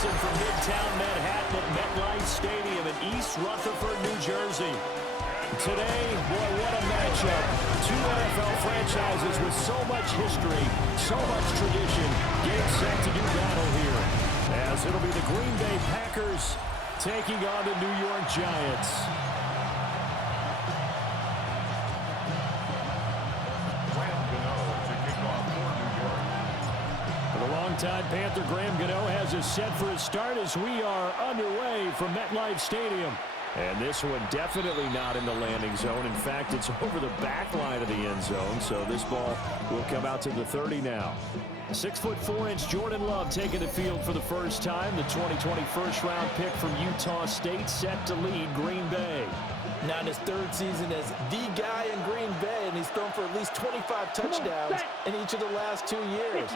Jaxson from Midtown Manhattan at MetLife Stadium in East Rutherford, New Jersey. Today, boy, what a matchup. Two NFL franchises with so much history, so much tradition, getting set to do battle here. As it'll be the Green Bay Packers taking on the New York Giants. The longtime Panther Graham Gano has us set for his start as we are underway from MetLife Stadium. And this one definitely not in the landing zone. In fact, it's over the back line of the end zone. So this ball will come out to the 30 now. 6'4" Jordan Love taking the field for the first time. The 2020 first-round pick from Utah State set to lead Green Bay. Now in his third season as the guy in Green Bay, and he's thrown for at least 25 touchdowns in each of the last 2 years.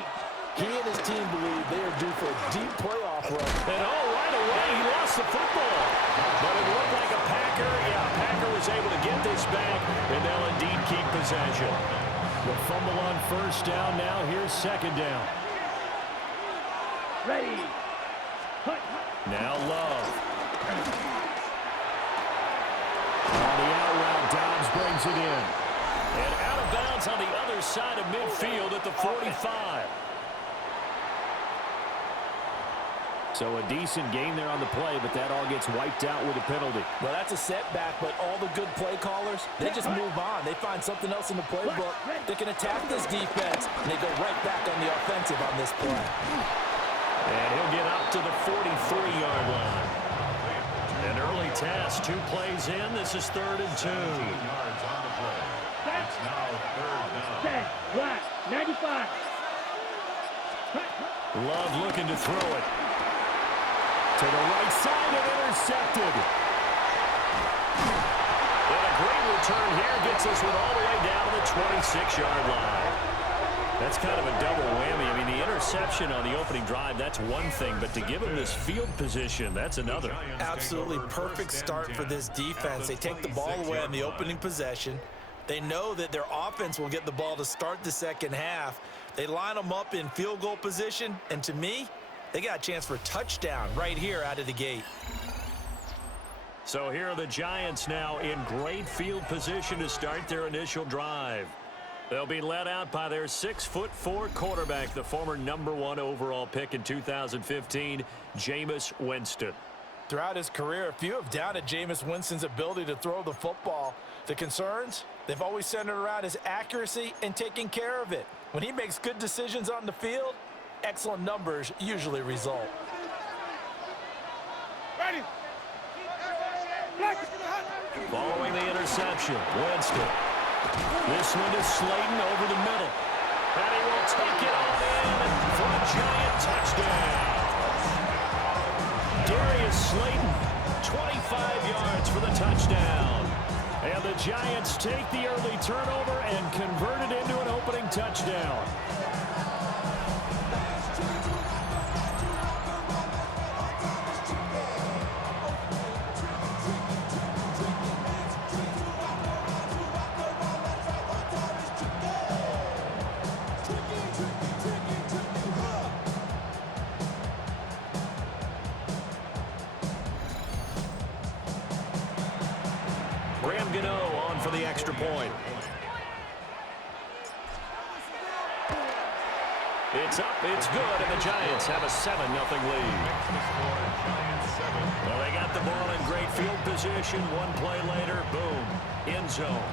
He and his team believe they are due for a deep playoff run. And right away, he lost the football. But it looked like a Packer. Yeah, Packer was able to get this back, and they'll indeed keep possession. The fumble on first down now. Here's second down. Ready. Now Love. On the out route, Dobbs brings it in. And out of bounds on the other side of midfield at the 45. So a decent gain there on the play, but that all gets wiped out with a penalty. Well, that's a setback, but all the good play callers, they just move on. They find something else in the playbook. They can attack this defense, and they go right back on the offensive on this play. And he'll get up to the 43-yard line. An early test, 2 plays in. This is 3rd and 2. Yards on the play. It's now 3rd down. Set. Black. 95. Love looking to throw it. To the right side and intercepted. And a great return here gets this one all the way down to the 26-yard line. That's kind of a double whammy. I mean, the interception on the opening drive, that's one thing, but to give him this field position, that's another. Absolutely perfect start for this defense. They take the ball away on the opening possession. They know that their offense will get the ball to start the second half. They line them up in field goal position, and to me, they got a chance for a touchdown right here out of the gate. So here are the Giants now in great field position to start their initial drive. They'll be led out by their 6'4" quarterback, the former #1 overall pick in 2015, Jameis Winston. Throughout his career, few have doubted Jameis Winston's ability to throw the football. The concerns, they've always centered around his accuracy and taking care of it. When he makes good decisions on the field, excellent numbers usually result. Following the interception, Winston. This one is Slayton over the middle. And he will take it all in for a Giant touchdown. Darius Slayton, 25 yards for the touchdown. And the Giants take the early turnover and convert it into an opening touchdown. On for the extra point. It's up, it's good, and the Giants have a 7-0 lead. Well, they got the ball in great field position. One play later, boom, end zone.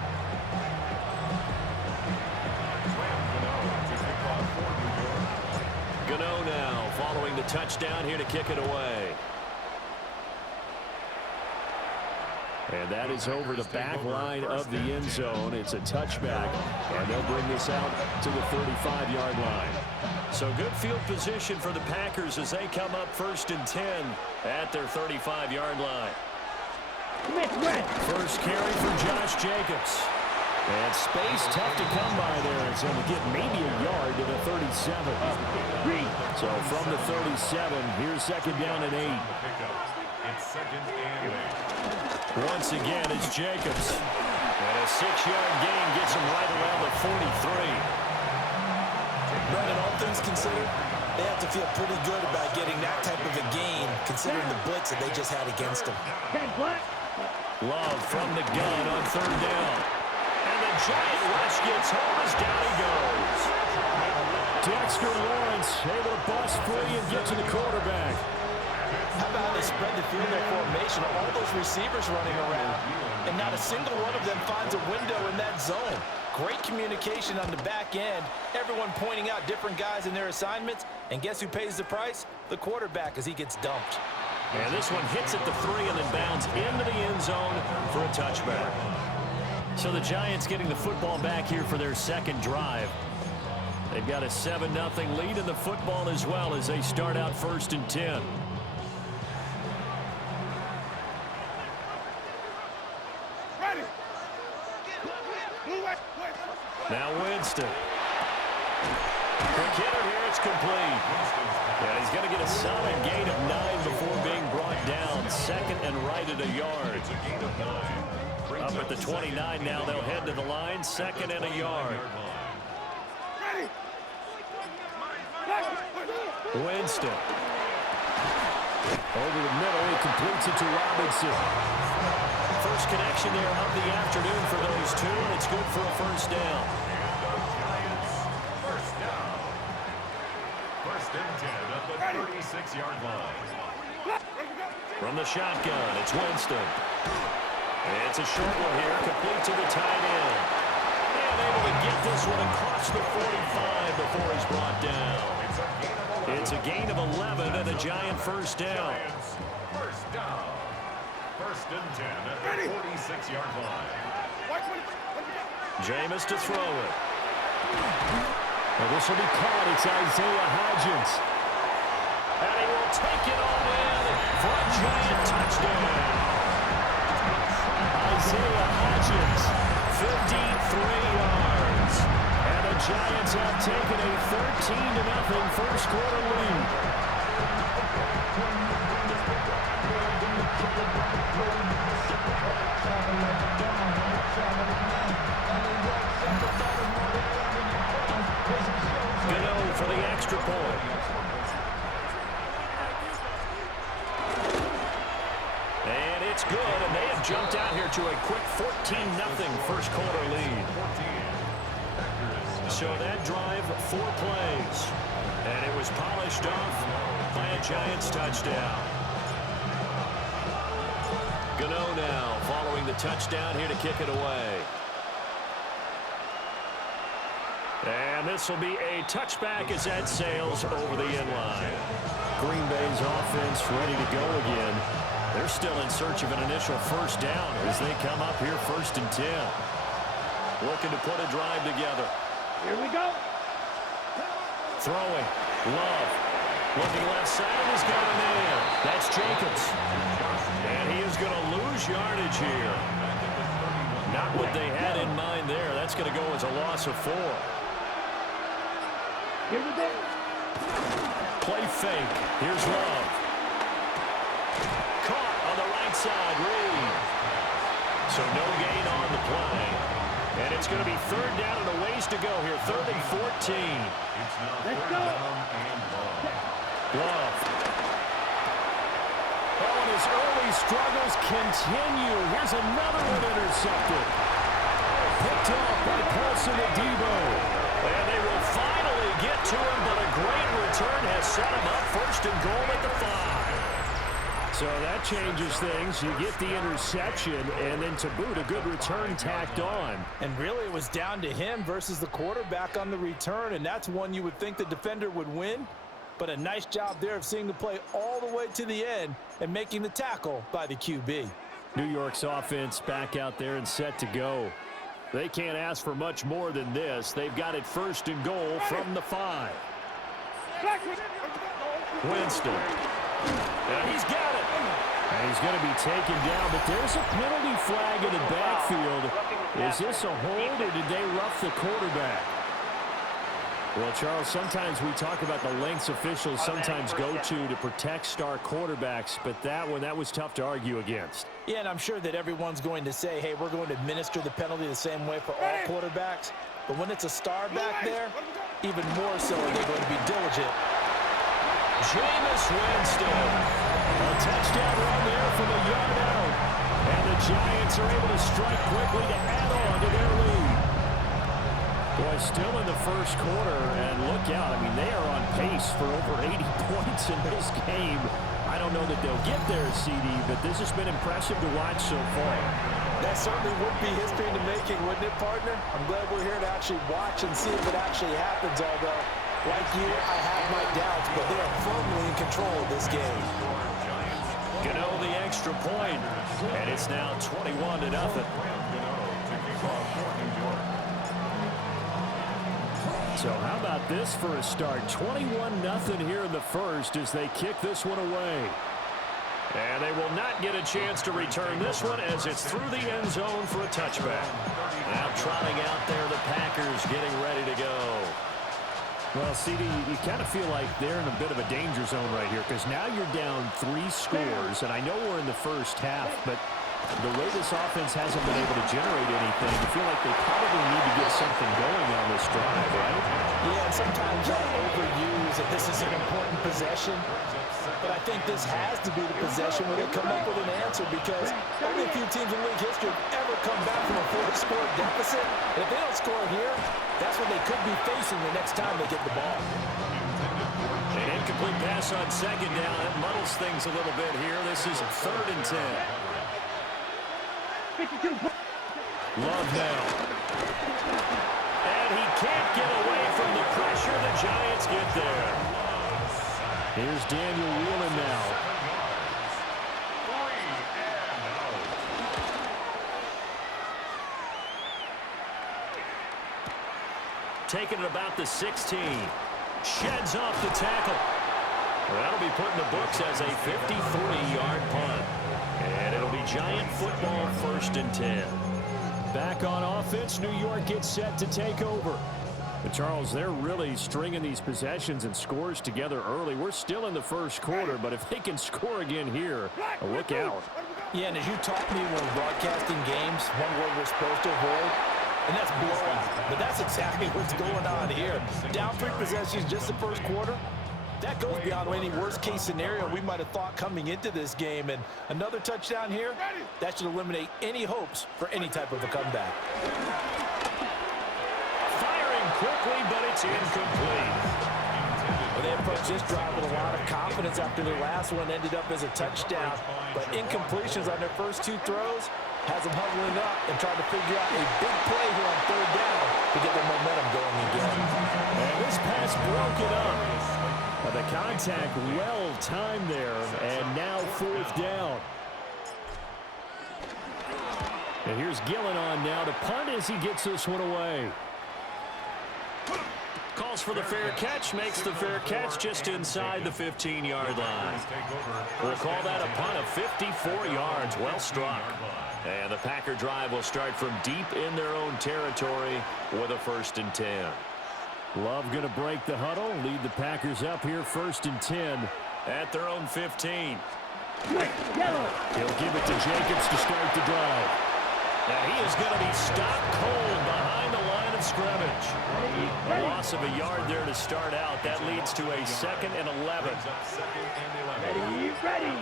Gano now following the touchdown here to kick it away. And that is over the back line of the end zone. It's a touchback, and they'll bring this out to the 35-yard line. So good field position for the Packers as they come up 1st and 10 at their 35-yard line. First carry for Josh Jacobs. And space tough to come by there. It's going to get maybe a yard to the 37. So from the 37, here's 2nd down and 8. It's 2nd and 8. Once again, it's Jacobs. And a 6-yard gain gets him right around the 43. Brandon, all things considered, They have to feel pretty good about getting that type of a gain, considering the blitz that they just had against them. Love from the gun on third down. And the giant rush gets home as down he goes. Dexter Lawrence able to bust free and get to the quarterback. How about they spread the field in formation, all those receivers running around, and not a single one of them finds a window in that zone. Great communication on the back end, everyone pointing out different guys in their assignments, and guess who pays the price? The quarterback, as he gets dumped. And this one hits at the 3 and then bounds into the end zone for a touchback. So the Giants getting the football back here for their second drive. They've got a 7-0 lead in the football as well as they start out 1st and 10. Now Winston. Quick hitter here, it's complete. Yeah, he's going to get a solid gain of 9 before being brought down. 2nd and right at a yard. Up at the 29 now, they'll head to the line. 2nd and a yard. Winston. Over the middle, he completes it to Robinson. First connection there of the afternoon for those two, and it's good for a first down. First and 10 at the 36-yard line. From the shotgun, it's Winston. It's a short one here, complete to the tight end. And able to get this one across the 45 before he's brought down. It's a gain of 11 and a Giant first down. First down. First and 10 at the 46-yard line. Jameis to throw it. Well, this will be caught. It's Isaiah Hodgins. And he will take it all in for a Giant touchdown. Isaiah Hodgins, 53 yards. And the Giants have taken a 13-0 first quarter lead. Gano for the extra point. And it's good, and they have jumped out here to a quick 14-0 first quarter lead. So that drive, 4 plays. And it was polished off by a Giants touchdown. Gano now following the touchdown here to kick it away. And this will be a touchback as that sails over the end line. Green Bay's offense ready to go again. They're still in search of an initial first down as they come up here 1st and 10. Looking to put a drive together. Here we go. Throwing. Love. Looking left side. He's got a man. That's Jacobs. And he is going to lose yardage here. Not what they had in mind there. That's going to go as a loss of 4. Here we go. Play fake. Here's Love. Caught on the right side. Reed. So no gain on the play. And it's going to be 3rd down and a ways to go here. 3rd and 14. Let's go. Love. Oh, and his early struggles continue. Here's another one intercepted. Picked up by Paulson and Daboll. And they will finally get to him, but a great return has set him up 1st and goal at the 5. So that changes things. You get the interception, and then to boot, a good return tacked on. And really, it was down to him versus the quarterback on the return, and that's one you would think the defender would win. But a nice job there of seeing the play all the way to the end and making the tackle by the QB. New York's offense back out there and set to go. They can't ask for much more than this. They've got it 1st and goal from the 5. Winston. And he's got it. And he's going to be taken down, but there's a penalty flag in the backfield. Is this a hold, or did they rough the quarterback? Well, Charles, sometimes we talk about the lengths officials sometimes go to protect star quarterbacks, but that was tough to argue against. Yeah, and I'm sure that everyone's going to say, hey, we're going to administer the penalty the same way for all quarterbacks. But when it's a star back there, even more so are they going to be diligent Jameis Winston. A touchdown run there from a yard out. And the Giants are able to strike quickly to add on to their lead. Boy, still in the first quarter, and look out. I mean, they are on pace for over 80 points in this game. I don't know that they'll get there, CD, but this has been impressive to watch so far. That certainly would be history in the making, wouldn't it, partner? I'm glad we're here to actually watch and see if it actually happens, although, like you, I have my doubts, but they are firmly in control of this game. Gano the extra point, and it's now 21-0. So how about this for a start? 21-0 here in the first as they kick this one away. And they will not get a chance to return this one as it's through the end zone for a touchback. Now trotting out there, the Packers getting ready to go. Well, CD, you kind of feel like they're in a bit of a danger zone right here because now you're down 3 scores, and I know we're in the first half, but the way this offense hasn't been able to generate anything, you feel like they probably need to get something going on this drive, right? Yeah, and sometimes I overuse that this is an important possession, but I think this has to be the possession where they come up with an answer because only a few teams in league history have ever come back from a 4-score deficit. And if they don't score here, that's what they could be facing the next time they get the ball. An incomplete pass on second down. It muddles things a little bit here. This is 3rd and 10. Love now. And he can't get away from the pressure. The Giants get there. Here's Daniel Whelan now. Taking it about the 16. Sheds off the tackle. Well, that'll be put in the books as a 53-yard punt. And it'll be Giant football 1st and 10. Back on offense, New York gets set to take over. But Charles, they're really stringing these possessions and scores together early. We're still in the first quarter, but if they can score again here, look out. Yeah, and as you taught me when broadcasting games, one word we're supposed to avoid, and that's blowout. But that's exactly what's going on here. Down 3 possessions just the first quarter. That goes beyond any worst-case scenario we might have thought coming into this game. And another touchdown here, that should eliminate any hopes for any type of a comeback. Firing quickly, but it's incomplete. Well, they approached this drive with a lot of confidence after their last one ended up as a touchdown. But incompletions on their first 2 throws has them huddling up and trying to figure out a big play here on 3rd down to get their momentum going again. And this pass broke it up. The contact well timed there, and now 4th down. And here's Gillen on now to punt as he gets this one away. Calls for the fair catch, makes the fair catch just inside the 15-yard line. We'll call that a punt of 54 yards, well struck. And the Packer drive will start from deep in their own territory with a 1st and 10. Love going to break the huddle, lead the Packers up here 1st and 10 at their own 15. He'll give it to Jacobs to start the drive. Now he is going to be stopped cold behind the line of scrimmage. A loss of a yard there to start out. That leads to a 2nd and 11. Ready.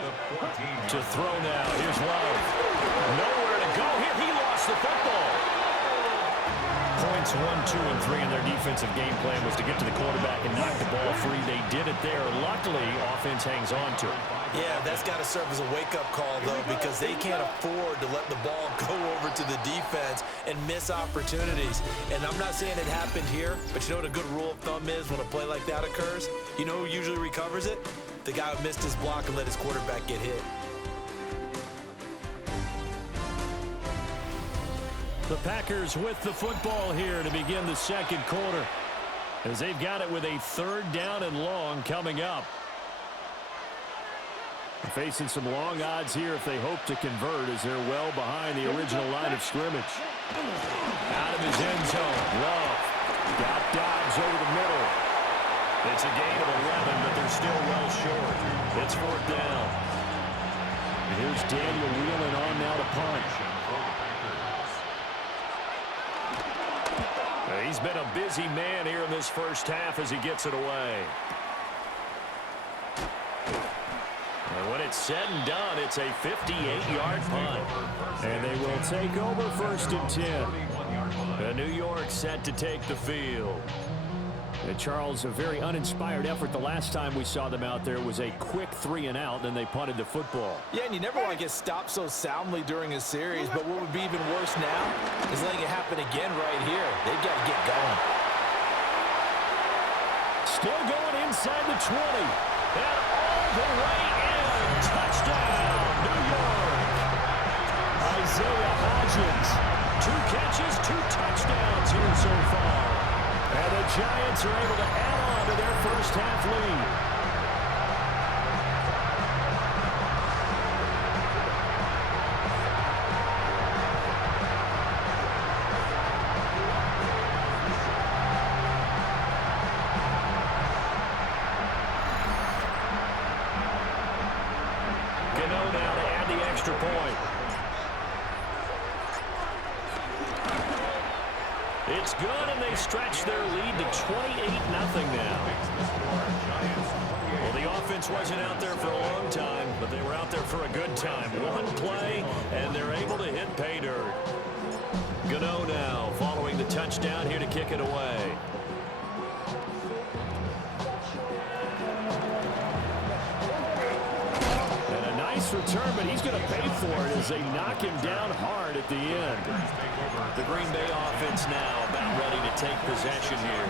To throw now. Here's Love. Nowhere to go here. He lost the football. Points 1, 2, and 3 in their defensive game plan was to get to the quarterback and knock the ball free. They did it there. Luckily, offense hangs on to it. Yeah, that's got to serve as a wake-up call, though, because they can't afford to let the ball go over to the defense and miss opportunities. And I'm not saying it happened here, but you know what a good rule of thumb is when a play like that occurs? You know who usually recovers it? The guy who missed his block and let his quarterback get hit. The Packers with the football here to begin the 2nd quarter, as they've got it with a 3rd down and long coming up. They're facing some long odds here if they hope to convert, as they're well behind the original line of scrimmage. Out of his end zone, Love got Dobbs over the middle. It's a gain of 11, but they're still well short. It's 4th down. And here's Daniel Whelan on now to punt. He's been a busy man here in this first half as he gets it away. it's said and done, it's a 58-yard punt. And they will take over 1st and 10. New York set to take the field. And Charles, a very uninspired effort. The last time we saw them out there was a quick 3-and-out, then they punted the football. Yeah, and you never want to get stopped so soundly during a series, but what would be even worse now is letting it happen again right here. They've got to get going. Still going inside the 20. And all the way in. Touchdown, New York. Isaiah Hodgins. 2 catches, 2 touchdowns here so far. And the Giants are able to add on to their first half lead. Gano now to add the extra point. It's good, and they stretch their lead to 28-0 now. Well, the offense wasn't out there for a long time, but they were out there for a good time. One play, and they're able to hit pay dirt. Gano now following the touchdown here to kick it away. And a nice return, but he's going to pay for it as they knock him down hard at the end. The Green Bay offense now about ready to take possession here.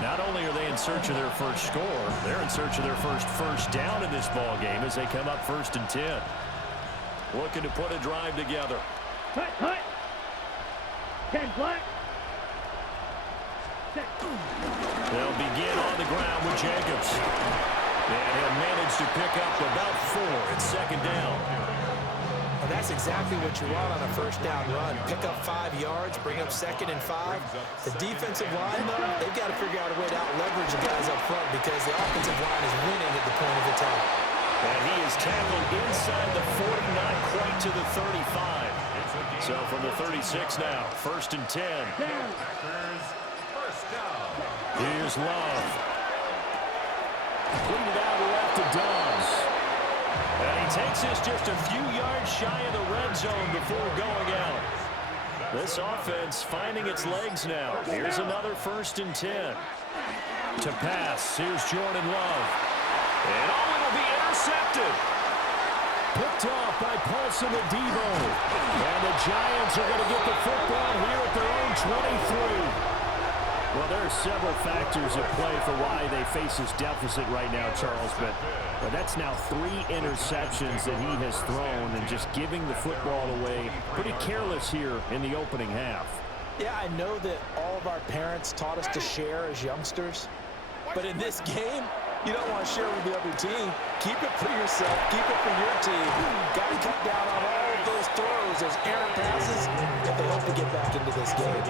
Not only are they in search of their first score, they're in search of their first down in this ball game as they come up 1st and 10. Looking to put a drive together. Cut. 10 black. They'll begin on the ground with Jacobs. And he'll manage to pick up about 4 at 2nd down. Well, that's exactly what you want on a first down run. Pick up 5 yards, bring up 2nd and 5. The defensive line, though, they've got to figure out a way to out-leverage the guys up front because the offensive line is winning at the point of attack. And he is tackled inside the 40, not quite to the 35. So from the 36 now, 1st and 10. Here's Love. Cleaned it out left to Dobbs. And he takes this just a few yards shy of the red zone before going out. This offense finding its legs now. Here's another 1st and 10. To pass, here's Jordan Love. And it'll be intercepted. Picked off by Paulson and Daboll. And the Giants are going to get the football here at their own 23. Well, there are several factors at play for why they face this deficit right now, Charles. But that's now 3 interceptions that he has thrown and just giving the football away. Pretty careless here in the opening half. Yeah, I know that all of our parents taught us to share as youngsters. But in this game, you don't want to share with the other team. Keep it for yourself. Keep it for your team. Got to cut down on all of those throws, those errant passes, if they hope to get back into this game.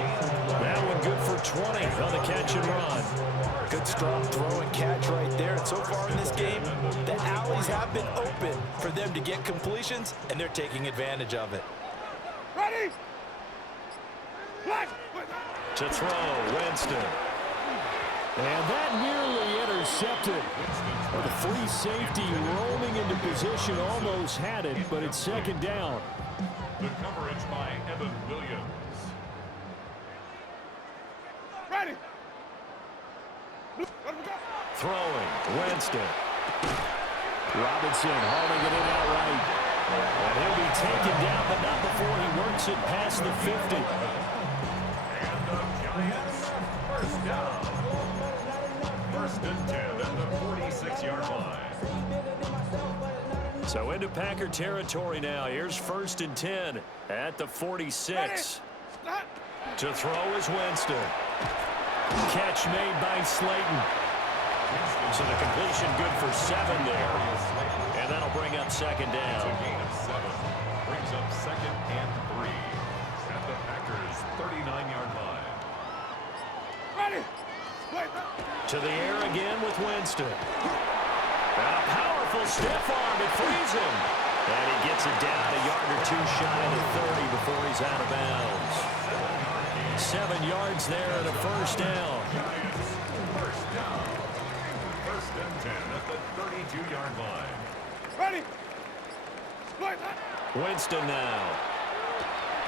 That one good for 20 on the catch and run. Good strong throw and catch right there. And so far in this game, the alleys have been open for them to get completions, and they're taking advantage of it. Ready? To throw, Winston. And that nearly intercepted. The free safety roaming into position almost had it, but it's 2nd down. The coverage by Evan Williams. Ready? Throwing, Winston. Robinson hauling it in outright. And he'll be taken down, but not before he works it past the 50. And the Giants, 1st down. 1st and 10 at the 46-yard line. So into Packer territory now. Here's 1st and 10 at the 46. To throw is Winston. Catch made by Slayton. So the completion good for 7 there. And that'll bring up 2nd down. It's a gain of 7. Brings up 2nd and 3 at the Packers' 39-yard line. Ready? To the air again with Winston. And a powerful stiff arm. It frees him. And he gets it down a yard or 2 shy of the 30 before he's out of bounds. 7 yards there and a 1st down. Giants, 1st down. 1st and 10 at the 32-yard line. Ready. Split. Winston now.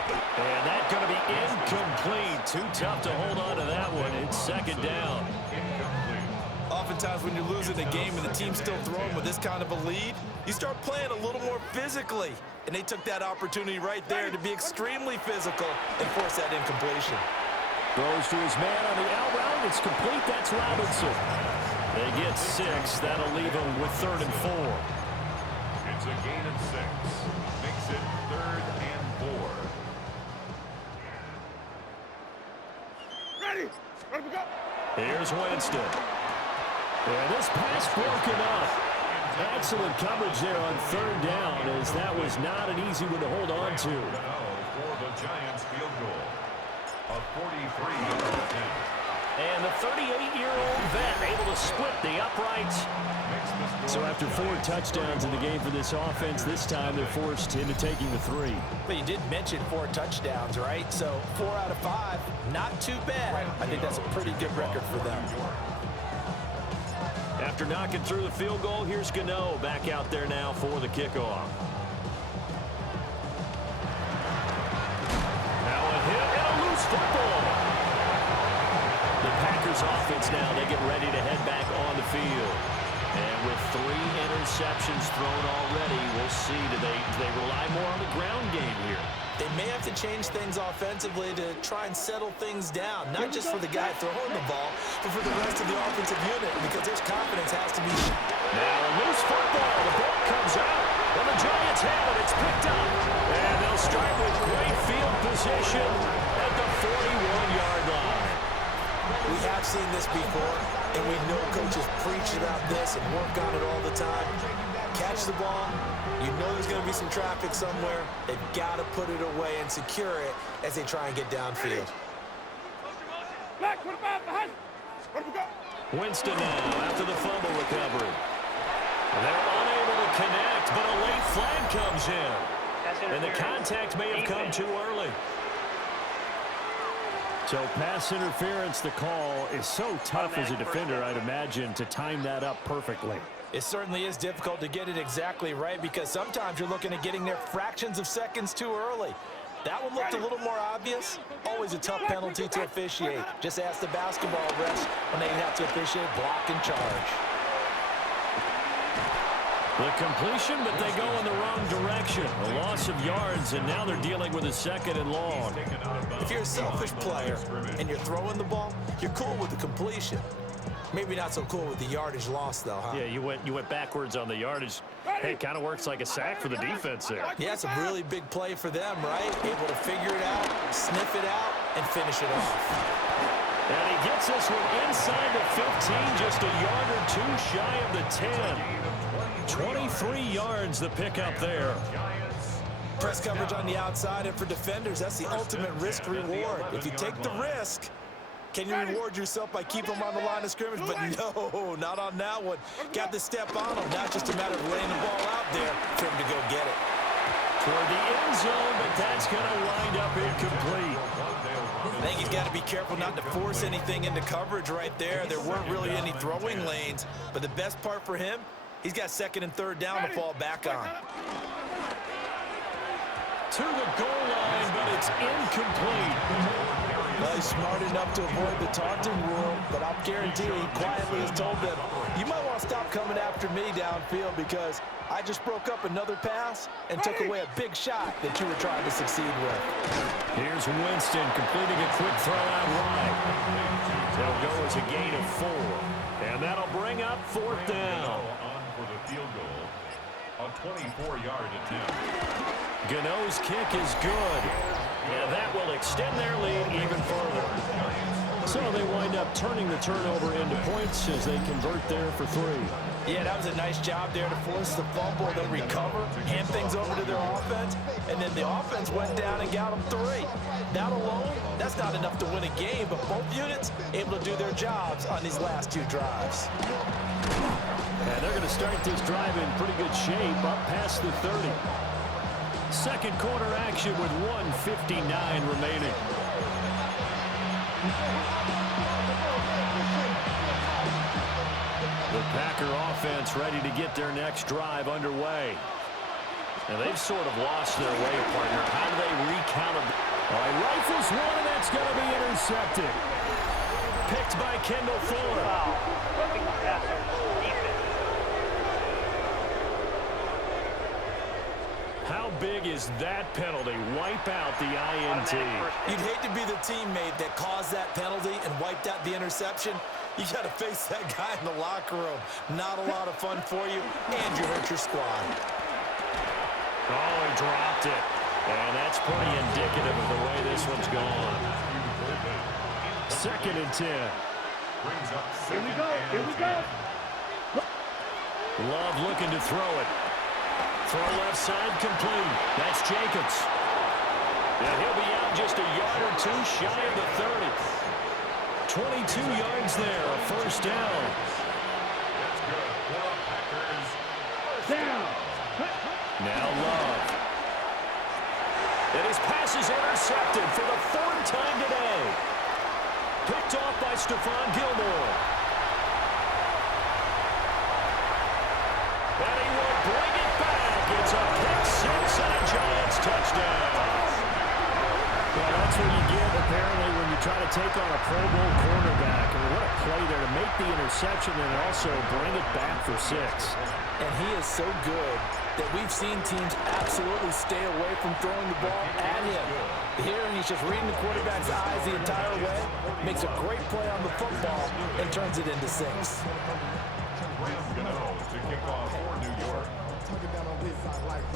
And that's going to be incomplete. Too tough to hold on to that one. It's second down. Oftentimes when you're losing a game and the team's still throwing with this kind of a lead, you start playing a little more physically. And they took that opportunity right there to be extremely physical and force that incompletion. Throws to his man on the out route. It's complete. That's Robinson. They get 6. That'll leave them with 3rd and 4. It's a gain of 6. Makes it 3rd and 4. Ready. Ready to go. Here's Winston. And this pass broken up. Excellent coverage there on 3rd down, as that was not an easy one to hold on to. For the Giants field goal. A 43-yard attempt. And the 38-year-old vet able to split the uprights. So after 4 touchdowns in the game for this offense, this time they're forced into taking the 3. But you did mention 4 touchdowns, right? So 4 out of 5, not too bad. I think that's a pretty good record for them. After knocking through the field goal, here's Gano back out there now for the kickoff. Now a hit and a loose football. The Packers offense now, they get ready to head back on the field. And with 3 interceptions thrown already, we'll see, do they rely more on the ground game here? They may have to change things offensively to try and settle things down, not just for the guy throwing the ball, but for the rest of the offensive unit, because their confidence has to be. Now a loose football. The ball comes out. And the Giants have it. It's picked up. And they'll start with great field position at the 41-yard line. We have seen this before, and we know coaches preach about this and work on it all the time. Catch the ball. You know there's going to be some traffic somewhere. They've got to put it away and secure it as they try and get downfield. Black, what about behind? Where do we go? Winston now after the fumble recovery. They're unable to connect, but a late flag comes in. And the contact may have come too early. So pass interference, the call is so tough as a defender, I'd imagine, to time that up perfectly. It certainly is difficult to get it exactly right because sometimes you're looking at getting there fractions of seconds too early. That one looked a little more obvious. Always a tough penalty to officiate. Just ask the basketball refs when they have to officiate block and charge. The completion, but they go in the wrong direction. A loss of yards, and now they're dealing with a 2nd and long. If you're a selfish player and you're throwing the ball, you're cool with the completion. Maybe not so cool with the yardage loss, though, huh? Yeah, you went backwards on the yardage. Hey, it kind of works like a sack for the defense there. Yeah, it's a really big play for them, right? Able to figure it out, sniff it out, and finish it off. And he gets this one inside the 15, just a yard or 2 shy of the 10. 23 yards the pickup there. Press coverage on the outside, and for defenders, that's the ultimate risk-reward. If you take the risk, can you reward yourself by keeping them on the line of scrimmage? But no, not on that one. Got to step on them. Now just a matter of laying the ball out there for him to go get it. Toward the end zone, but that's going to wind up incomplete. I think he's got to be careful not to force anything into coverage right there. There weren't really any throwing lanes, but the best part for him, he's got 2nd and 3rd down to fall back on. To the goal line, but it's incomplete. Well, he's smart enough to avoid the taunting rule, but I'll guarantee he quietly has told them, you might want to stop coming after me downfield because I just broke up another pass and took away a big shot that you were trying to succeed with. Here's Winston completing a quick throw out wide. They'll go as a gain of 4. And that'll bring up 4th down. On for the field goal. A 24-yard attempt. Gano's kick is good. And that will extend their lead even further. So they wind up turning the turnover into points as they convert there for 3. Yeah, that was a nice job there to force the fumble, then recover, hand things over to their offense, and then the offense went down and got them 3. That alone, that's not enough to win a game, but both units able to do their jobs on these last 2 drives. And they're going to start this drive in pretty good shape, up past the 30. Second quarter action with 1:59 remaining. The Packer offense ready to get their next drive underway. And they've sort of lost their way, partner. How do they recount it? All right, rifles one, and that's going to be intercepted. Picked by Kendall Fuller. How big is that penalty? Wipe out the INT. You'd hate to be the teammate that caused that penalty and wiped out the interception. You got to face that guy in the locker room. Not a lot of fun for you, and you hurt your squad. Oh, he dropped it. And that's pretty indicative of the way this one's gone. 2nd and 10. Here we go. Here we go. Love looking to throw it. Throw left side complete. That's Jacobs. And he'll be out just a yard or two shy of the 30. 22 yards there, a first down. That's good for the Packers. Down. Now Love. And his pass is intercepted for the 3rd time today. Picked off by Stephon Gilmore. And he will bring it back. It's a pick six and a Giants touchdown. Well, that's what you get, apparently, when you try to take on a Pro Bowl cornerback. I mean, what a play there to make the interception and also bring it back for 6. And he is so good that we've seen teams absolutely stay away from throwing the ball at him. Here, he's just reading the quarterback's eyes the entire way, makes a great play on the football, and turns it into 6. To kick off for New York.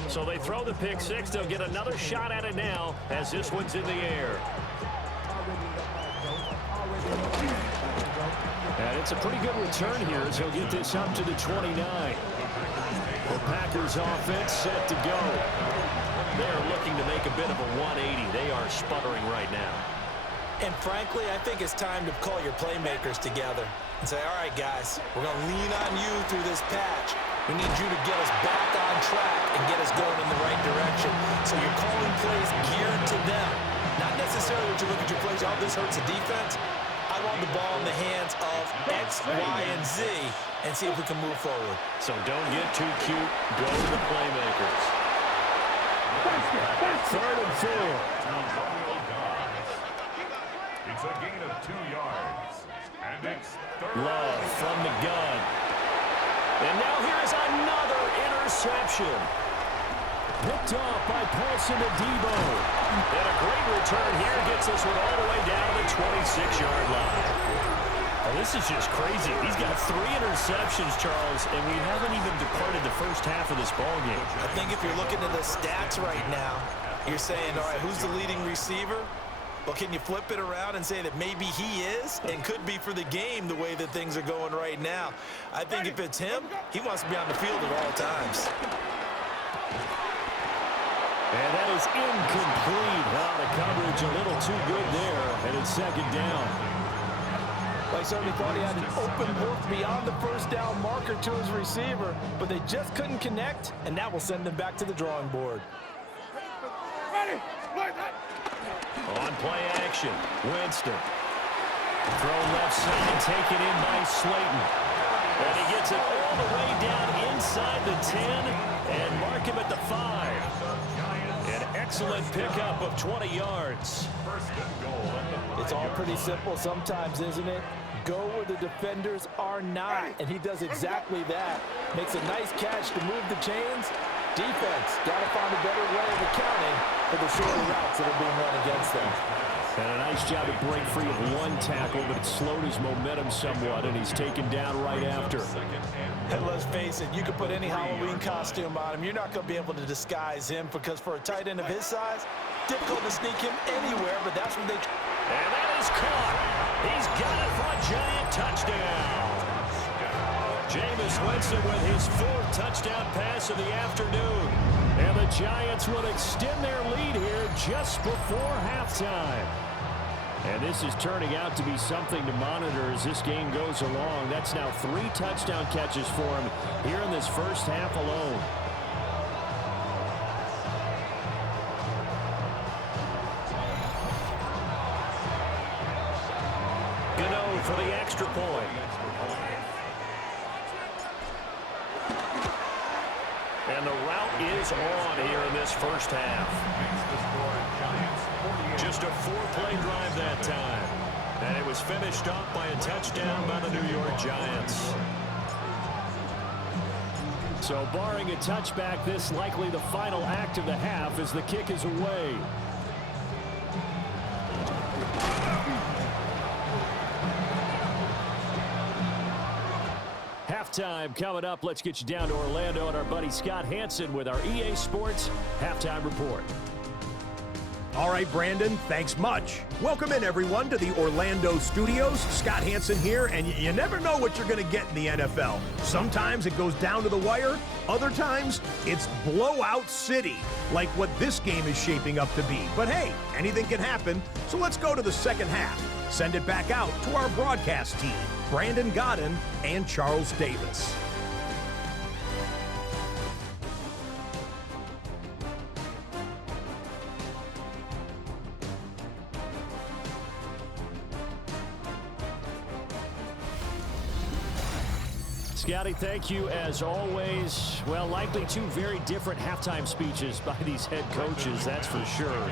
So they throw the pick 6. They'll get another shot at it now as this one's in the air. And it's a pretty good return here as he'll get this up to the 29. The Packers offense set to go. They're looking to make a bit of a 180. They are sputtering right now. And frankly, I think it's time to call your playmakers together and say, all right, guys, we're going to lean on you through this patch. We need you to get us back on track and get us going in the right direction. So you're calling plays geared to them. Not necessarily that you look at your plays, oh, this hurts the defense. I want the ball in the hands of X, Y, and Z and see if we can move forward. So don't get too cute. Go to the playmakers. 3rd and 4. It's a gain of 2 yards. And it's 3rd. Love from the gun. And now here's another interception. Picked off by Paulson to Daboll. And a great return here gets this one all the way down to the 26-yard line. Well, this is just crazy. He's got 3 interceptions, Charles, and we haven't even departed the first half of this ballgame. I think if you're looking at the stats right now, you're saying, all right, who's the leading receiver? Well, can you flip it around and say that maybe he is and could be for the game the way that things are going right now? I think if it's him, he wants to be on the field at all times. And that is incomplete. Wow, the coverage a little too good there, and it's 2nd down. I certainly thought he had an open look beyond the first down marker to his receiver, but they just couldn't connect, and that will send them back to the drawing board. Ready. On play action, Winston. Throw left side, taken in by Slayton. And he gets it all the way down inside the 10 and mark him at the 5. An excellent pickup of 20 yards. It's all pretty simple sometimes, isn't it? Go where the defenders are not, and he does exactly that. Makes a nice catch to move the chains. Defense got to find a better way of accounting for the shorter routes that are being run against them. And a nice job to break free of 1 tackle, but it slowed his momentum somewhat, and he's taken down right after. And let's face it, you could put any Halloween costume on him. You're not going to be able to disguise him because for a tight end of his size, difficult to sneak him anywhere, but that's what they... And that is caught. He's got it for a Giant touchdown. Jameis Winston with his 4th touchdown pass of the afternoon. And the Giants will extend their lead here just before halftime. And this is turning out to be something to monitor as this game goes along. That's now 3 touchdown catches for him here in this first half alone. Gano for the extra point. And the route is on here in this first half. Just a 4-play drive that time. And it was finished off by a touchdown by the New York Giants. So barring a touchback, this likely the final act of the half as the kick is away. Halftime coming up. Let's get you down to Orlando and our buddy Scott Hansen with our EA Sports Halftime Report. All right, Brandon, thanks much. Welcome in, everyone, to the Orlando studios. Scott Hansen here, and you never know what you're going to get in the NFL. Sometimes it goes down to the wire. Other times, it's blowout city, like what this game is shaping up to be. But hey, anything can happen, so let's go to the second half. Send it back out to our broadcast team, Brandon Godden and Charles Davis. Scotty, thank you as always. Well, likely two very different halftime speeches by these head coaches, that's for sure,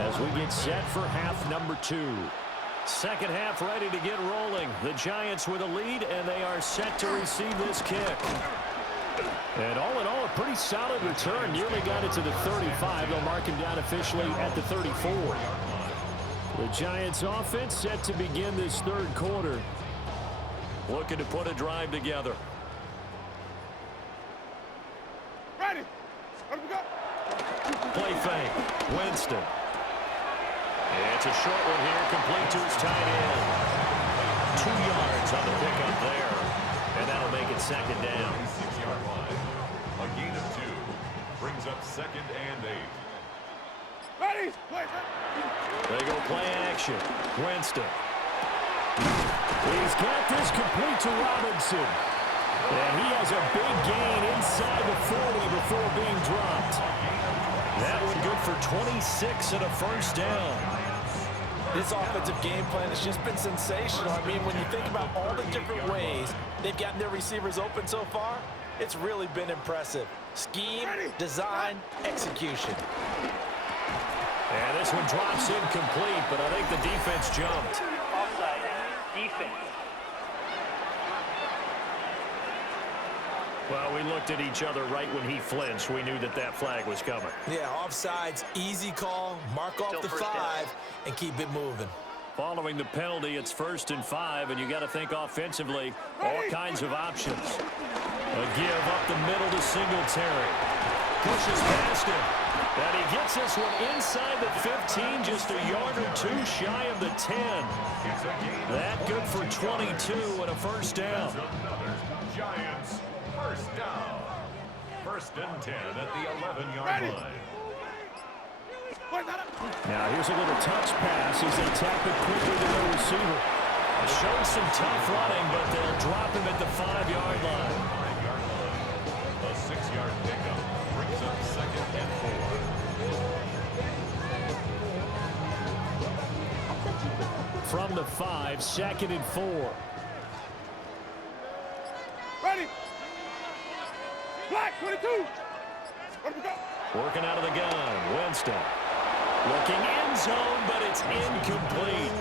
as we get set for half number 2. Second half ready to get rolling. The Giants with a lead, and they are set to receive this kick. And all in all, a pretty solid return. Nearly got it to the 35. They'll mark him down officially at the 34. The Giants offense set to begin this third quarter. Looking to put a drive together. Ready. Let me go. Play fake. Winston. It's a short one here, complete to his tight end. 2 yards on the pickup there. And that'll make it second down. 6-yard line. A gain of 2. Brings up second and 8. Ready. Play. They go play action. Winston. He's got this complete to Robinson. And he has a big gain inside the 40 before being dropped. That one good for 26 and a first down. This offensive game plan has just been sensational. I mean, when you think about all the different ways they've gotten their receivers open so far, it's really been impressive. Scheme, design, execution. And this one drops incomplete, but I think the defense jumped. Offside. Defense. Well, we looked at each other right when he flinched. We knew that that flag was coming. Yeah, offsides, easy call, mark off the 5, and keep it moving. Following the penalty, it's 1st and 5, and you got to think offensively, all kinds of options. A give up the middle to Singletary. Pushes past him. And he gets this one inside the 15, just a yard or 2 shy of the 10. That good for 22 and a first down. Giants first down. 1st and 10 at the 11-yard line. Now here's a little touch pass as they tap it quickly to the receiver. Showed some tough running, but they'll drop him at the 5-yard line. 5-yard line. A 6-yard pickup brings up second and 4. From the 5, 2nd and 4. Ready. Black 22. Let me go. Working out of the gun, Winston. Looking end zone, but it's incomplete.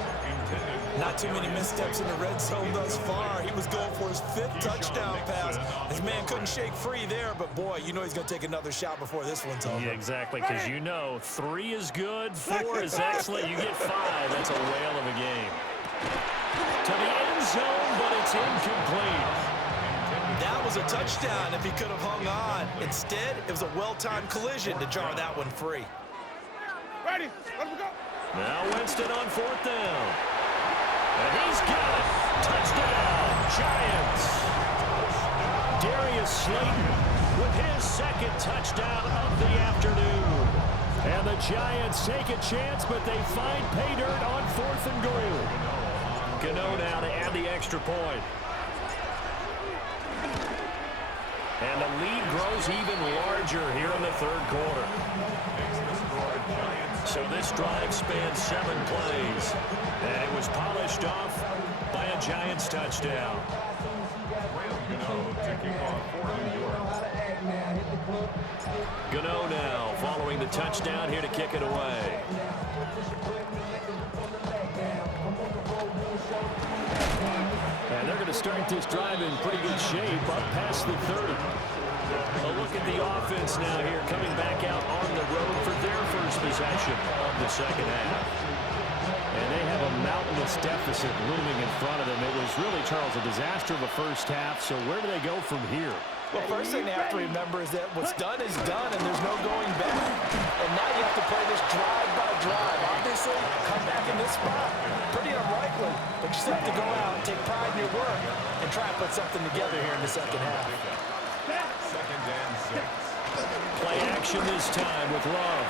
Not too many missteps in the red zone thus far. He was going for his 5th touchdown pass. His man couldn't shake free there, but boy, you know he's going to take another shot before this one's over. Yeah, exactly, because you know 3 is good, 4 is excellent. You get 5, that's a whale of a game. To the end zone, but it's incomplete. That was a touchdown if he could have hung on. Instead, it was a well-timed collision to jar that one free. Ready. Let me go. Now Winston on 4th down. And he's got it. Touchdown, Giants. Darius Slayton with his 2nd touchdown of the afternoon. And the Giants take a chance, but they find pay dirt on 4th and goal. Gano now to add the extra point. And the lead grows even larger here in the 3rd quarter. So this drive spans 7 plays. And it was polished off by a Giants touchdown. Gano to kick off for New York. touchdown here to kick it away. And they're going to start this drive in pretty good shape up past the 30. A look at the offense now here, coming back out on the road for their first possession of the second half. And they have a mountainous deficit looming in front of them. It was really, Charles, a disaster of a first half. So where do they go from here? Well, first thing they have to remember is that what's done is done, and there's no going back. And now you have to play this drive by drive. Obviously, come back in this spot. Pretty unlikely, but you still have to go out and take pride in your work and try and put something together here in the second half. Second and 6. Play action this time with Love.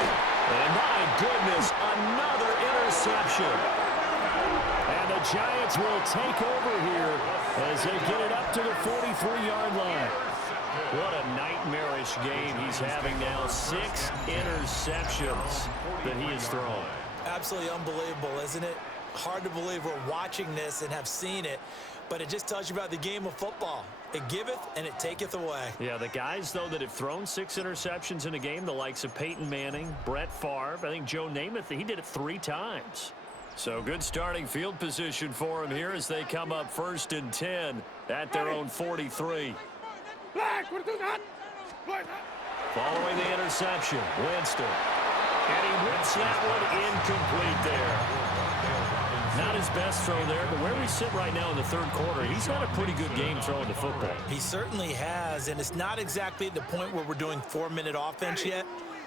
And my goodness, another interception. And the Giants will take over here as they get it up to the 43-yard line. What a nightmarish game he's having now. 6 interceptions that he has thrown. Absolutely unbelievable, isn't it? Hard to believe we're watching this and have seen it, but it just tells you about the game of football. It giveth and it taketh away. Yeah, the guys, though, that have thrown 6 interceptions in a game, the likes of Peyton Manning, Brett Favre, I think Joe Namath, he did it 3 times. So good starting field position for him here as they come up 1st and 10 at their own 43. Following the interception, Winston. And he whips that one incomplete there. Not his best throw there, but where we sit right now in the 3rd quarter, he's had a pretty good game throwing the football. He certainly has, and it's not exactly at the point where we're doing 4-minute offense yet,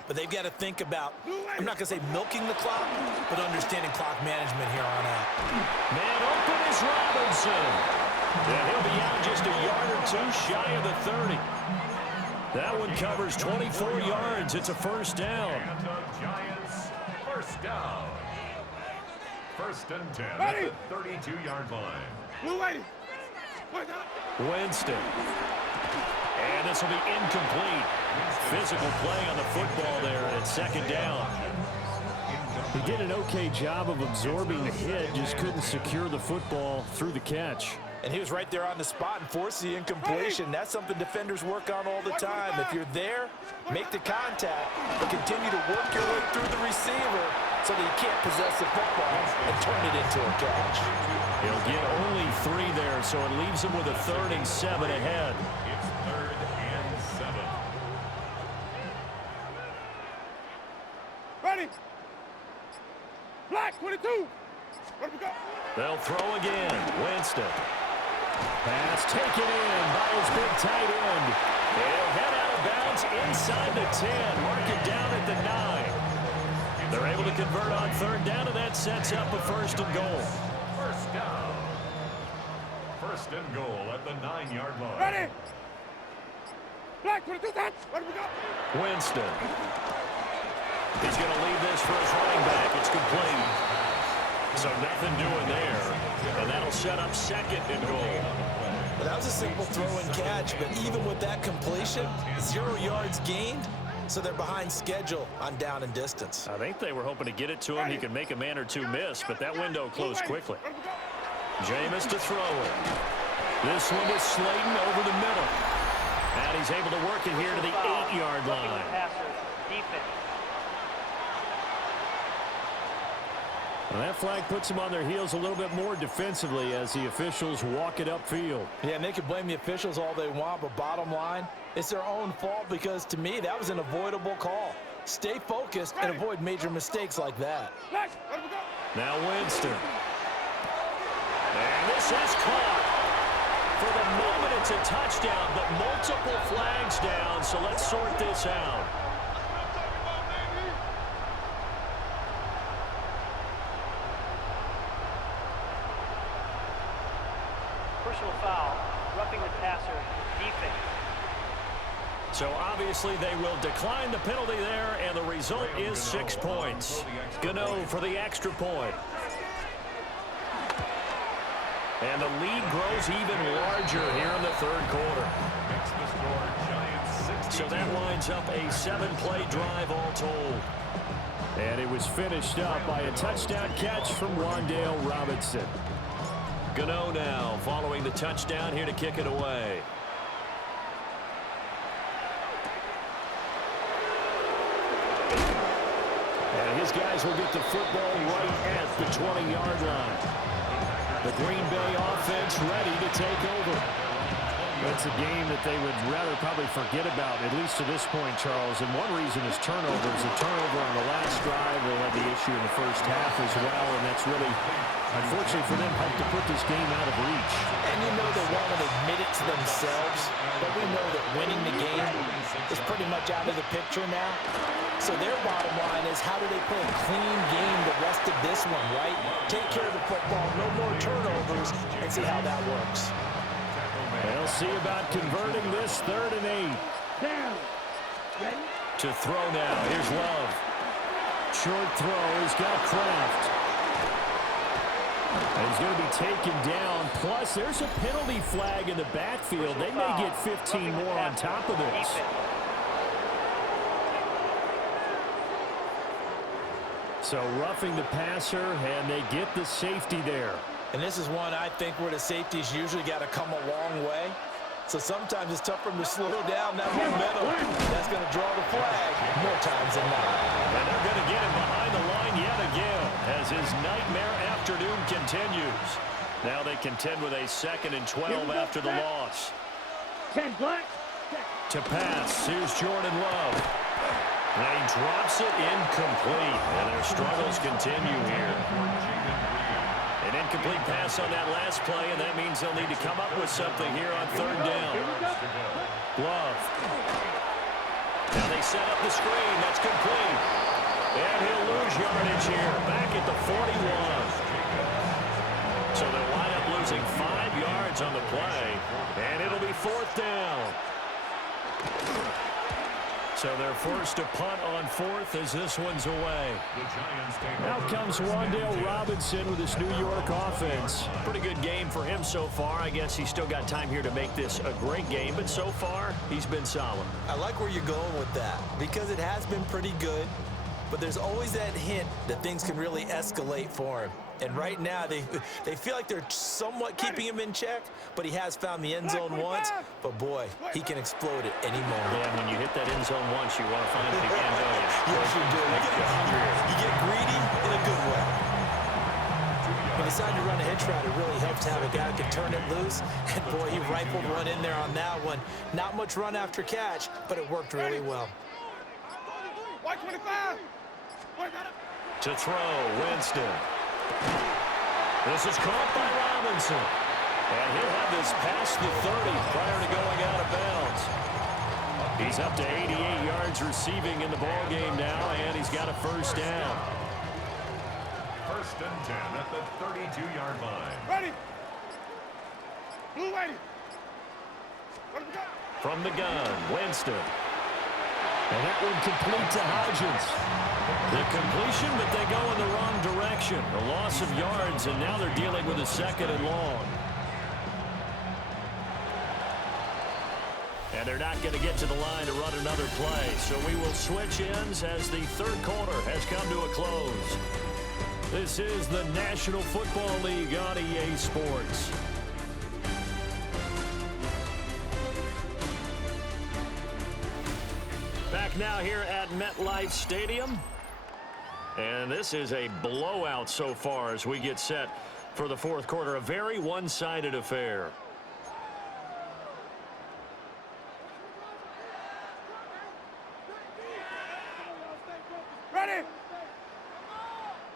but they've got to think about, I'm not going to say milking the clock, but understanding clock management here on out. Man open is Robinson. And he'll be out just a yard or 2 shy of the 30. That one covers 24 yards. It's a first down. And the Giants, first down. 1st and 10 at the 32-yard line. Winston. And this will be incomplete. Physical play on the football there, and it's 2nd down. He did an okay job of absorbing the hit, just couldn't secure the football through the catch. And he was right there on the spot and forced the incompletion. That's something defenders work on all the time. If you're there, make the contact, but continue to work your way through the receiver so that you can't possess the football and turn it into a catch. He'll get only 3 there, so it leaves him with a 3rd and 7 ahead. It's 3rd and 7. Ready. Black 22. Where we go? They'll throw again. Winston. Pass taken in by his big tight end. He'll head out of bounds inside the 10. Mark it down at the 9. They're able to convert on 3rd down, and that sets up a 1st and goal. First down. 1st and goal at the 9-yard line. Ready. Black 22. Where we go? Winston. He's going to leave this for his running back. It's complete. So nothing doing there. And that'll set up 2nd and goal. Well, that was a simple throw and catch, but even with that completion, 0 yards gained, so they're behind schedule on down and distance. I think they were hoping to get it to him. He could make a man or 2 miss, but that window closed quickly. Jameis to throw it. This one was Slayton over the middle. And he's able to work it here to the 8-yard line. And that flag puts them on their heels a little bit more defensively as the officials walk it upfield. Yeah, and they can blame the officials all they want, but bottom line, it's their own fault because, to me, that was an avoidable call. Stay focused and avoid major mistakes like that. Now Winston. And this is caught. For the moment, it's a touchdown, but multiple flags down, so let's sort this out. Personal foul, roughing the passer, defense. So obviously they will decline the penalty there, and the result is 6 points. Gano for the extra point. And the lead grows even larger here in the 3rd quarter. So that winds up a 7-play drive all told. And it was finished up by a touchdown catch from Wan'Dale Robinson. Gano now following the touchdown here to kick it away. His guys will get the football right at the 20-yard line. The Green Bay offense ready to take over. It's a game that they would rather probably forget about, at least to this point, Charles. And one reason is turnovers. A turnover on the last drive. They had the issue in the first half as well, and that's really, unfortunately for them, helped to put this game out of reach. And you know they won't admit it to themselves, but we know that winning the game is pretty much out of the picture now. So their bottom line is, how do they play a clean game the rest of this one, right? Take care of the football, no more turnovers, and see how that works. They'll see about converting this 3rd and 8. Down. Ready? To throw now. Here's Love. Short throw. He's got Kraft. And he's going to be taken down. Plus, there's a penalty flag in the backfield. They may get 15 more on top of this. So roughing the passer, and they get the safety there. And this is one, I think, where the safeties usually got to come a long way. So sometimes it's tough for them to slow down that momentum. That's going to draw the flag more times than not. And they're going to get him behind the line yet again as his nightmare afternoon continues. Now they contend with a 2nd and 12 after the loss. 10 black. To pass, here's Jordan Love. And he drops it incomplete. And their struggles continue here. An incomplete pass on that last play, and that means they'll need to come up with something here on 3rd down. Love. Now they set up the screen. That's complete. And he'll lose yardage here. Back at the 41. So they'll wind up losing 5 yards on the play. And it'll be 4th down. So they're forced to punt on 4th as this one's away. Now comes Wan'Dale Robinson with his New York offense. Pretty good game for him so far. I guess he's still got time here to make this a great game, but so far he's been solid. I like where you're going with that because it has been pretty good, but there's always that hint that things can really escalate for him. And right now, they feel like they're somewhat keeping him in check, but he has found the end zone once. But, boy, he can explode at any moment. Yeah, when you hit that end zone once, you want to find it again, don't you? Yes, you do. Makes you hungrier. You get greedy in a good way. When you decide to run a hitch route, it really helps to have a guy who can turn it loose. And, boy, he rifled one in there on that one. Not much run after catch, but it worked really well. 125. To throw, Winston. This is caught by Robinson. And he'll have this past the 30 prior to going out of bounds. He's up to 88 yards receiving in the ball game now, and he's got a 1st down. 1st and 10 at the 32-yard line. Ready. Blue waiting. What have we got? From the gun, Winston. And that one complete to Hodgins. The completion, but they go in the wrong direction. A loss of yards, and now they're dealing with a 2nd and long. And they're not going to get to the line to run another play. So we will switch ends as the 3rd quarter has come to a close. This is the National Football League on EA Sports. Back now here at MetLife Stadium. And this is a blowout so far as we get set for the 4th quarter. A very one-sided affair. Ready.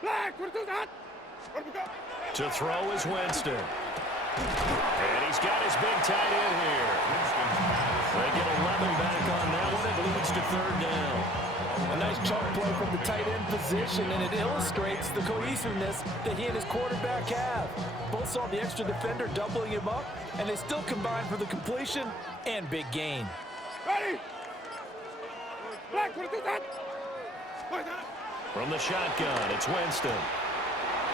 Black. What have we got? To throw is Winston. And he's got his big tight end here. They get 11 back on that one. It leads to 3rd down. A nice chunk play from the tight end position, and it illustrates the cohesiveness that he and his quarterback have. Both saw the extra defender doubling him up, and they still combined for the completion and big gain. Ready. Black. What have we got? From the shotgun, it's Winston.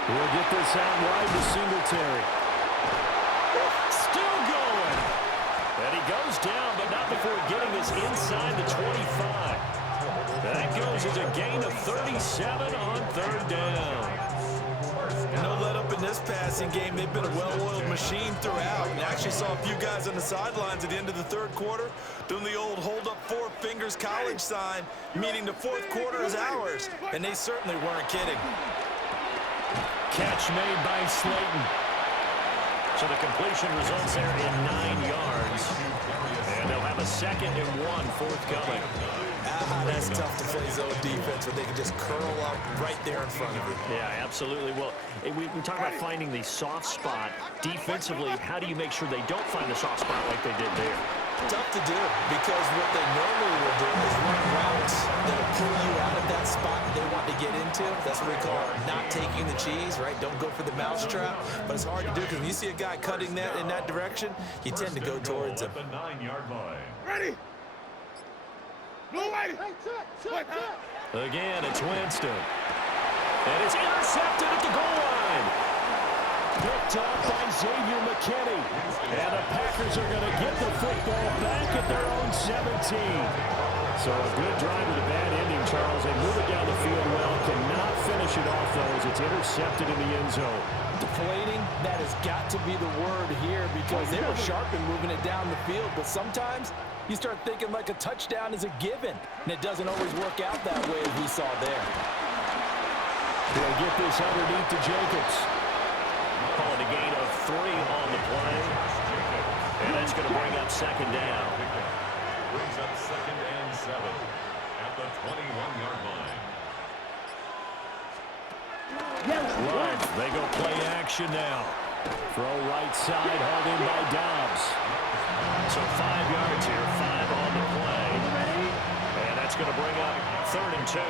He'll get this out wide to Singletary. Still going. And he goes down, but not before getting this inside the 25. That goes as a gain of 37 on 3rd down. No let up in this passing game. They've been a well-oiled machine throughout. And actually saw a few guys on the sidelines at the end of the third quarter doing the old hold up 4 fingers college sign, meaning the fourth quarter is ours. And they certainly weren't kidding. Catch made by Slayton. So the completion results there in 9 yards. And they'll have a 2nd and 1 forthcoming. That's tough to play zone defense when they can just curl up right there in front of you. Yeah, absolutely. Well, we talk about finding the soft spot. Defensively, how do you make sure they don't find the soft spot like they did there? Tough to do, because what they normally will do is run routes that'll pull you out of that spot they want to get into. That's what we call not taking the cheese, right? Don't go for the mousetrap. But it's hard to do because when you see a guy cutting that in that direction, you tend to go towards him. The 9-yard line. Ready? Blue lady. Again, it's Winston. And it's intercepted at the goal line. Picked up by Xavier McKinney. And the Packers are going to get the football back at their own 17. So a good drive with a bad ending, Charles. They move it down the field well. Cannot finish it off, though, as it's intercepted in the end zone. Deflating, that has got to be the word here, because they were sharp in moving it down the field. But sometimes you start thinking like a touchdown is a given, and it doesn't always work out that way, as we saw there. They'll get this underneath to Jacobs. Calling a gain of 3 on the play. And that's going to bring up 2nd down. Brings up 2nd and 7 at the 21-yard line. Right, they go play action now. Throw right side, hauled in by Dobbs. So 5 yards here, 5 on the play. And that's going to bring up 3rd and 2.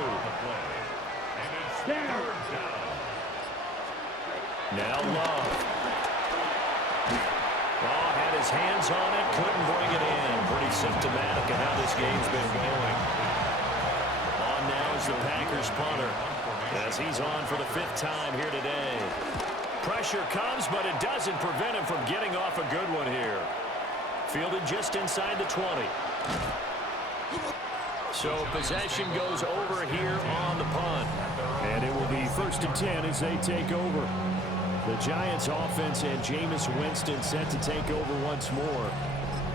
Now Love. Oh, had his hands on it, couldn't bring it in. Pretty symptomatic of how this game's been going. On now is the Packers punter, as he's on for the 5th time here today. Pressure comes, but it doesn't prevent him from getting off a good one here. Fielded just inside the 20. So possession goes over here on the punt. And it will be 1st and 10 as they take over. The Giants offense and Jameis Winston set to take over once more.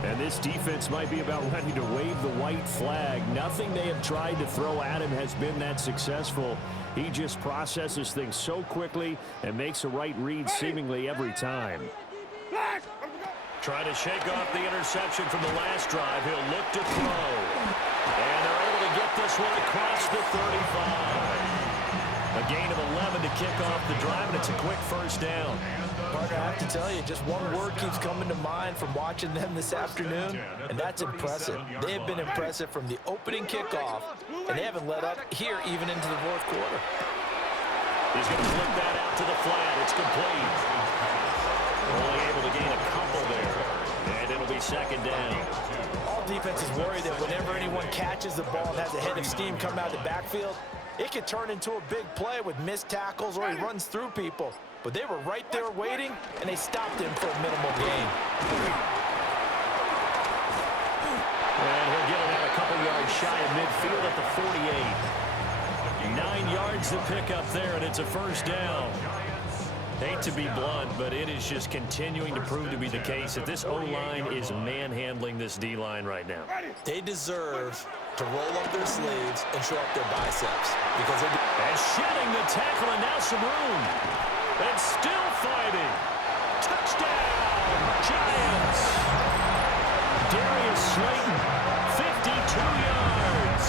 And this defense might be about ready to wave the white flag. Nothing they have tried to throw at him has been that successful. He just processes things so quickly and makes a right read seemingly every time. Trying to shake off the interception from the last drive. He'll look to throw. And they're able to get this one across the 35. A gain of 11 to kick off the drive, and it's a quick 1st down. Parker, I have to tell you, just one word keeps coming to mind from watching them this afternoon, and that's impressive. They have been impressive from the opening kickoff, and they haven't let up here even into the 4th quarter. He's going to flip that out to the flat. It's complete. Only able to gain a couple there, and it'll be 2nd down. All defenses worry that whenever anyone catches the ball and has a head of steam coming out of the backfield, it could turn into a big play with missed tackles or he runs through people. But they were right there waiting, and they stopped him for a minimal gain. And he'll get it out a couple yards shy of midfield at the 48. 9 yards to pick up there, and it's a 1st down. Hate to be blunt, but it is just continuing to prove to be the case that this O-line is manhandling this D-line right now. They deserve to roll up their sleeves and show up their biceps, because they do. And shedding the tackle, and now some room. And still fighting. Touchdown, Giants. Darius Slayton, 52 yards.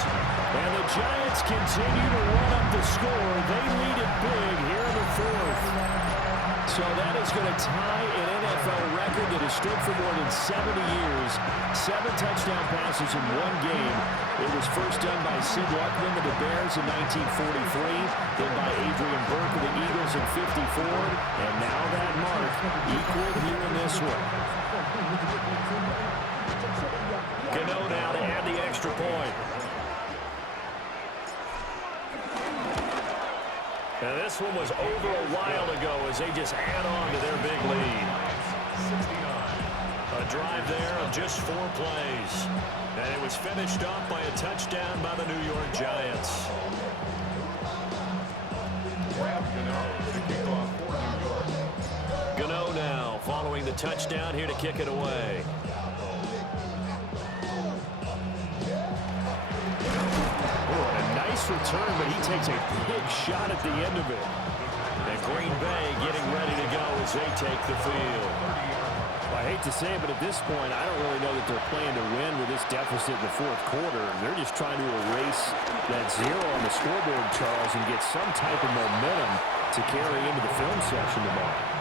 And the Giants continue to run up the score. They lead it big here in the 4th. So that is going to tie an NFL record that has stood for more than 70 years. 7 touchdown passes in 1 game. It was first done by Sid Luckman of the Bears in 1943, then by Adrian Burke of the Eagles in 54, and now that mark equaled here in this one. Gano now to add the extra point. Now this one was over a while ago as they just add on to their big lead. A drive there of just 4 plays. And it was finished off by a touchdown by the New York Giants. Graham Gano to kick off the touchdown here to kick it away. Oh, a nice return, but he takes a big shot at the end of it. And Green Bay getting ready to go as they take the field. Well, I hate to say it, but at this point, I don't really know that they're playing to win with this deficit in the fourth quarter. They're just trying to erase that zero on the scoreboard, Charles, and get some type of momentum to carry into the film session tomorrow.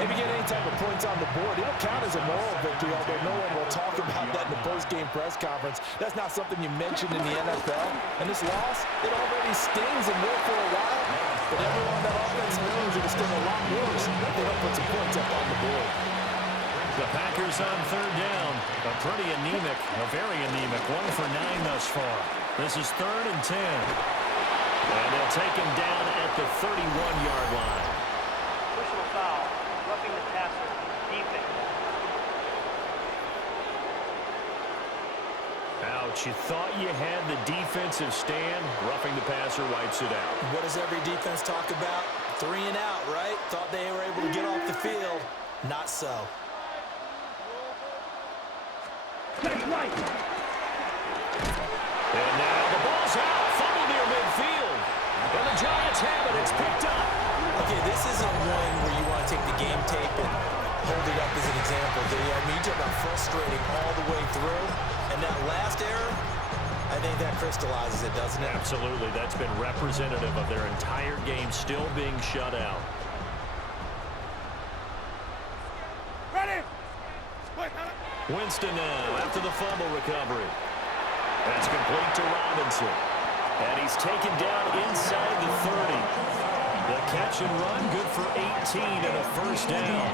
If you get any type of points on the board, it'll count as a moral victory, although no one will talk about that in the post-game press conference. That's not something you mentioned in the NFL. And this loss, it already stings and will for a while. But everyone on that offense knows it'll sting a lot worse if they don't put some points up on the board. The Packers on third down. A pretty anemic, a very anemic 1 for 9 thus far. This is 3rd and 10. And they'll take him down at the 31-yard line. Personal foul. Roughing the passer. Defense. Ouch, you thought you had the defensive stand. Roughing the passer wipes it out. What does every defense talk about? 3 and out, right? Thought they were able to get off the field. Not so. And now the ball's out. Fumble near midfield. And the Giants have it. It's picked up. Okay, this isn't one where you want to take the game tape and hold it up as an example, do you? I mean, you talk about frustrating all the way through. And that last error, I think that crystallizes it, doesn't it? Absolutely. That's been representative of their entire game still being shut out. Ready? Winston now after the fumble recovery. That's complete to Robinson. And he's taken down inside the 30. The catch and run, good for 18 and a first down.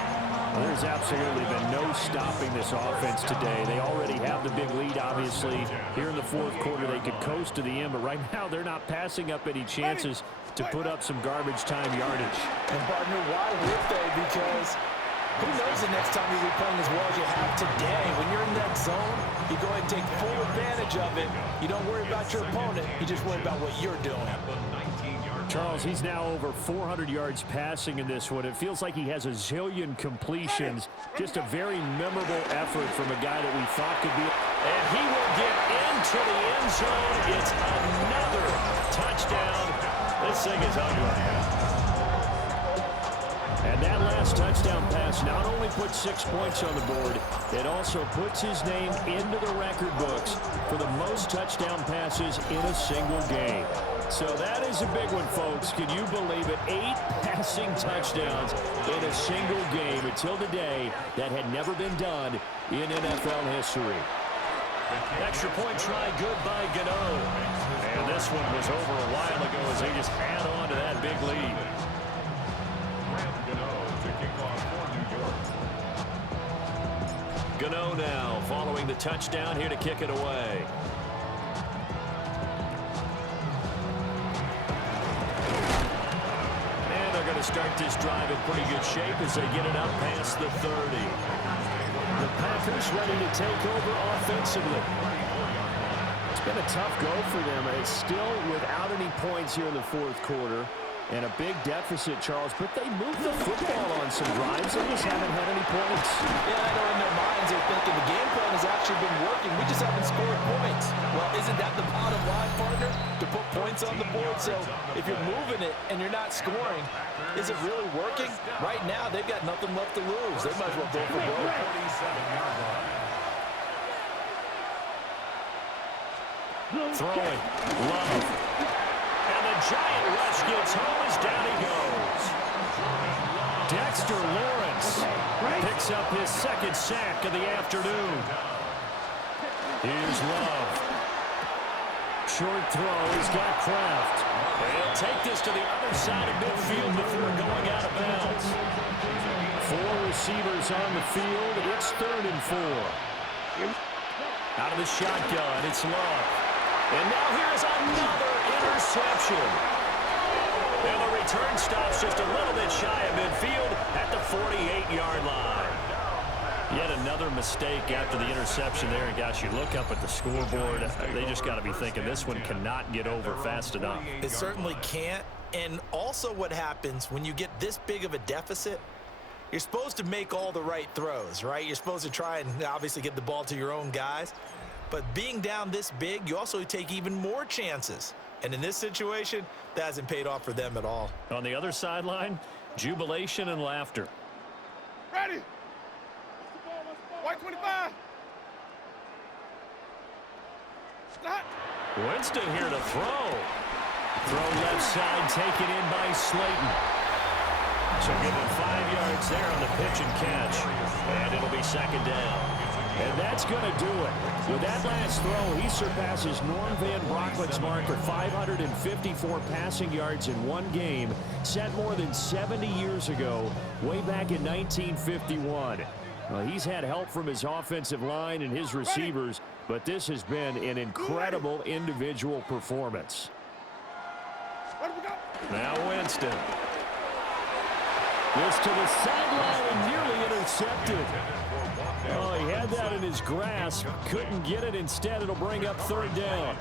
Well, there's absolutely been no stopping this offense today. They already have the big lead, obviously. Here in the fourth quarter, they could coast to the end, but right now they're not passing up any chances to put up some garbage time yardage. And, partner, why would they? Because who knows the next time you'll be playing as well as you have today. When you're in that zone, you go ahead and take full advantage of it. You don't worry about your opponent. You just worry about what you're doing. Charles, he's now over 400 yards passing in this one. It feels like he has a zillion completions. Just a very memorable effort from a guy that we thought could be. And he will get into the end zone. It's another touchdown. This thing is ugly. And that last touchdown pass not only puts 6 points on the board, it also puts his name into the record books for the most touchdown passes in a single game. So that is a big one, folks. Can you believe it? 8 passing touchdowns in a single game. Until today, that had never been done in NFL history. Extra point try good by Gano. And this one was over a while ago as they just had on to that big lead. Gano now following the touchdown here to kick it away. And they're going to start this drive in pretty good shape as they get it up past the 30. The Packers ready to take over offensively. It's been a tough go for them. It's still without any points here in the fourth quarter. And a big deficit, Charles, but they moved the football on some drives. They just haven't had any points. Yeah, I know in their minds they're thinking the game plan has actually been working. We just haven't scored points. Well, isn't that the bottom line, partner? To put points on the board. So if you're moving it and you're not scoring, is it really working? Right now, they've got nothing left to lose. They might as well go for broke. Throwing. Love. And the giant rush gets home as down he goes. Dexter Lawrence picks up his second sack of the afternoon. Here's Love. Short throw. He's got Kraft. He'll take this to the other side of midfield before going out of bounds. 4 receivers on the field. It's 3rd and 4. Out of the shotgun, it's Love. And now here's another interception. And the return stops just a little bit shy of midfield at the 48-yard line. Yet another mistake after the interception there. And gosh, you look up at the scoreboard, they just got to be thinking this one cannot get over fast enough. It certainly can't. And also what happens when you get this big of a deficit, You're supposed to make all the right throws, right? You're supposed to try and obviously get the ball to your own guys. But being down this big, you also take even more chances. And in this situation, that hasn't paid off for them at all. On the other sideline, jubilation and laughter. Ready. White 25. Stop. Winston here to throw. Throw left side, taken in by Slayton. So give him 5 yards there on the pitch and catch. And it'll be second down. And that's going to do it. With that last throw, he surpasses Norm Van Broeklen's mark of 554 passing yards in one game, set more than 70 years ago, way back in 1951. He's had help from his offensive line and his receivers, but this has been an incredible individual performance. Now Winston. This to the sideline and nearly intercepted. Oh, he had that in his grasp. Couldn't get it. Instead, it'll bring up third down.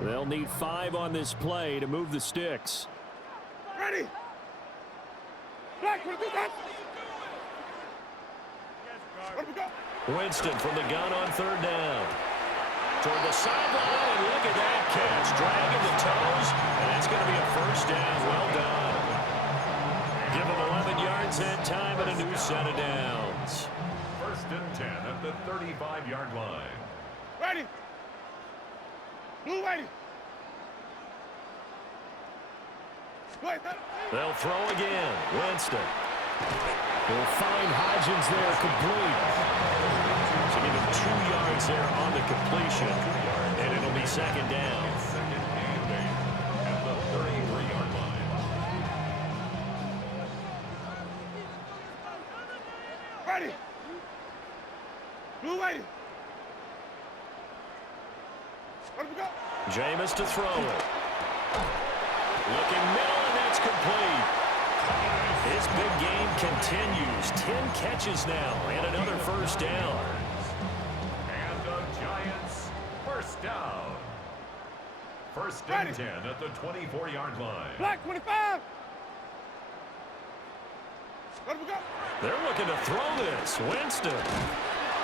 They'll need 5 on this play to move the sticks. Ready. Black, what do that? Winston from the gun on third down. Toward the sideline, and look at that catch. Dragging the toes, and that's going to be a first down. Well done. Give him 11 yards that time and a new set of downs. First and 10 at the 35-yard line. Ready. Blue ready. They'll throw again. Winston will find Hodgins there complete. So give him 2 yards there on the completion, and it'll be second down. At the 33-yard line. Ready. Blue ready. Let him go. Jameis to throw it. Looking middle, and that's complete. His big game continues. 10 catches now, and another first down. And the Giants, first down. First and 10 at the 24-yard line. Black 25. Let him go. They're looking to throw this. Winston.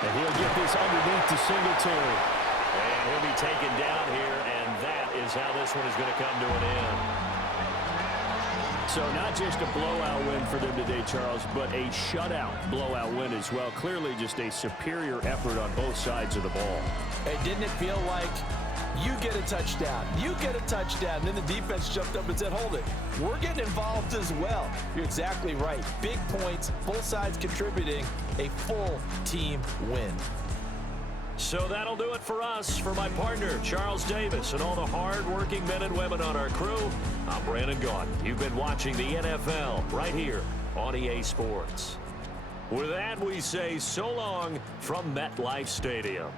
And he'll get this underneath to Singletary. And he'll be taken down here, and that is how this one is going to come to an end. So not just a blowout win for them today, Charles, but a shutout blowout win as well. Clearly just a superior effort on both sides of the ball. And didn't it feel like you get a touchdown, you get a touchdown, and then the defense jumped up and said, hold it, we're getting involved as well. You're exactly right. Big points, both sides contributing, a full team win. So that'll do it for us. For my partner, Charles Davis, and all the hard-working men and women on our crew, I'm Brandon Gaudin. You've been watching the NFL right here on EA Sports. With that, we say so long from MetLife Stadium.